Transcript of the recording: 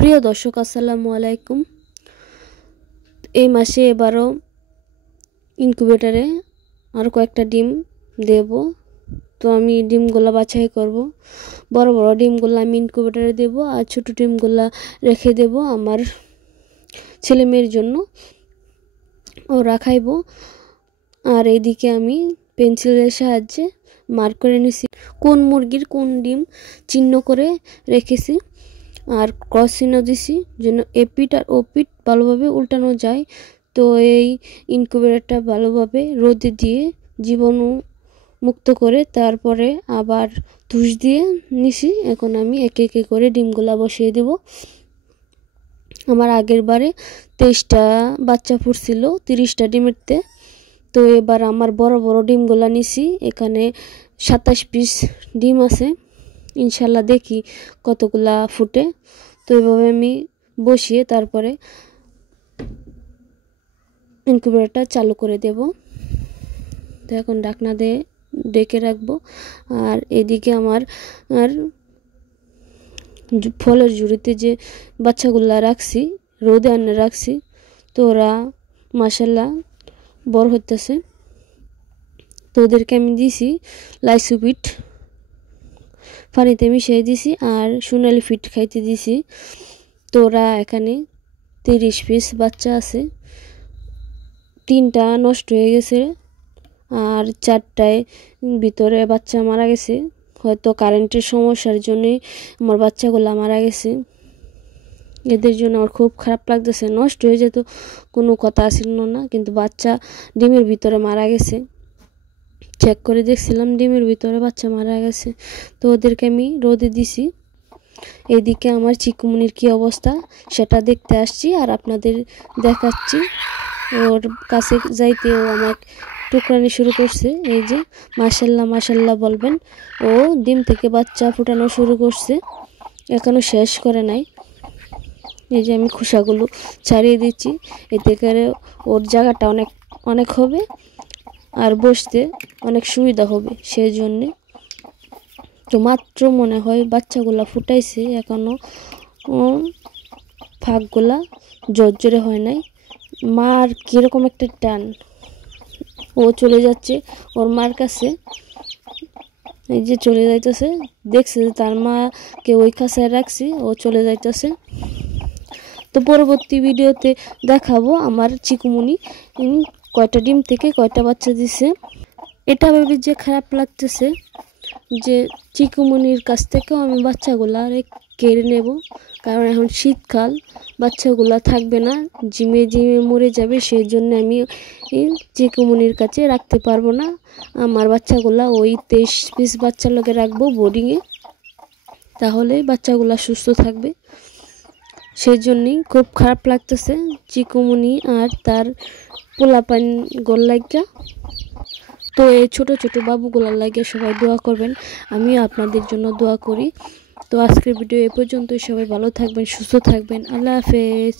প্রিয় দর্শক আসসালামু আলাইকুম। এই মাসে এবারও ইনকিউবেটরে আরও কয়েকটা ডিম দেব। তো আমি ডিমগুলো বাছাই করব। বড় বড় ডিমগুলো আমি ইনকিউবেটরে দেব, আর ছোট ডিমগুলো রেখে দেব আমার ছেলে মেয়ের জন্য, ওরা খাইব। আর এইদিকে আমি পেন্সিলের সাহায্যে মার্ক করে নিছি কোন মুরগির কোন ডিম চিহ্ন করে রেখেছি, আর ক্রস চিহ্ন দিছি যেন এপিট আর ওপিট ভালোভাবে উল্টানো যায়। তো এই ইনকিউবেটরটা ভালোভাবে রোদে দিয়ে জীবাণু মুক্ত করে তারপরে আবার তুষ দিয়ে নিছি। এখন আমি একে একে করে ডিমগুলা বসিয়ে দেব। আমার আগের বারে 23টা বাচ্চা ফুটছিল 30টা ডিমেরতে। তো এবার আমার বড় বড় ডিমগুলা নিছি, এখানে 27 পিস ডিম আছে। ইনশাল্লাহ দেখি কতগুলা ফুটে। তো এইভাবে আমি বসিয়ে তারপরে ইনকিউবেটরটা চালু করে দেব। তো এখন ঢাকনা দিয়ে ডেকে রাখবো। আর এদিকে আমার ফলের ঝুড়িতে যে বাচ্চাগুলা রাখছি, রোদে আনে রাখছি, তো ওরা মাশাল্লাহ বড় হতেছে। তো ওদেরকে আমি দিছি লাইসোবিট পানিতে মিশিয়ে দিছি আর সোনালি ফিট খাইতে দিছি। তো ওরা এখানে 30 পিস বাচ্চা আছে, 3টা নষ্ট হয়ে গেছে আর 4টায় ভিতরে বাচ্চা মারা গেছে। হয়তো কারেন্টের সমস্যার জন্যই আমার বাচ্চাগুলো মারা গেছে। এদের জন্য আমার খুব খারাপ লাগতেছে। নষ্ট হয়ে যেত কোনো কথা ছিল না, কিন্তু বাচ্চা ডিমের ভিতরে মারা গেছে। চেক করে দেখছিলাম ডিমের ভিতরে বাচ্চা মারা গেছে। তো ওদেরকে আমি রোদে দিছি। এইদিকে আমার চিকুমনির কি অবস্থা সেটা দেখতে আসছি আর আপনাদের দেখাচ্ছি। ওর কাছে যাইতে ও আমার টুকরানি শুরু করছে। এই যে মাশাল্লাহ মাশাল্লাহ বলবেন। ও ডিম থেকে বাচ্চা ফুটানো শুরু করছে, এখনো শেষ করে নাই। এই যে আমি খোসাগুলো ছাড়িয়ে দিচ্ছি, এতে করে ওর জায়গাটা অনেক অনেক হবে আর বসতে অনেক সুবিধা হবে সেই জন্যে। তো মাত্র মনে হয় বাচ্চাগুলা ফুটাইছে, এখনো ফাঁকগুলা জর্জরে হয় নাই। মার কীরকম একটা টান, ও চলে যাচ্ছে ওর মার কাছে। এই যে চলে যাইতেছে, দেখছে যে তার মাকে ওই খাঁচায় রাখছি, ও চলে যাইতেছে। তো পরবর্তী ভিডিওতে দেখাবো আমার চিকুমনি কয়টা ডিম থেকে কয়টা বাচ্চা দিছে। এটা ভেবে যে খারাপ লাগতেছে যে চিকুমনির কাছ থেকেও আমি বাচ্চাগুলা কেড়ে নেব, কারণ এখন শীতকাল, বাচ্চাগুলা থাকবে না, জিমে জিমে মরে যাবে। সেই জন্য আমি চিকুমনির কাছে রাখতে পারবো না। আমার বাচ্চাগুলা ওই 23 পিস বাচ্চা লোকে রাখবো বোর্ডিংয়ে, তাহলে বাচ্চাগুলা সুস্থ থাকবে। সেই জন্যই খুব খারাপ লাগতেছে চিকুমনি আর তার পোলাপান গোল লাগা। তো এই ছোট ছোট বাবুগুলার লাগে সবাই দোয়া করবেন, আমিও আপনাদের জন্য দোয়া করি। তো আজকের ভিডিও এ পর্যন্তই। সবাই ভালো থাকবেন, সুস্থ থাকবেন। আল্লাহ হাফেজ।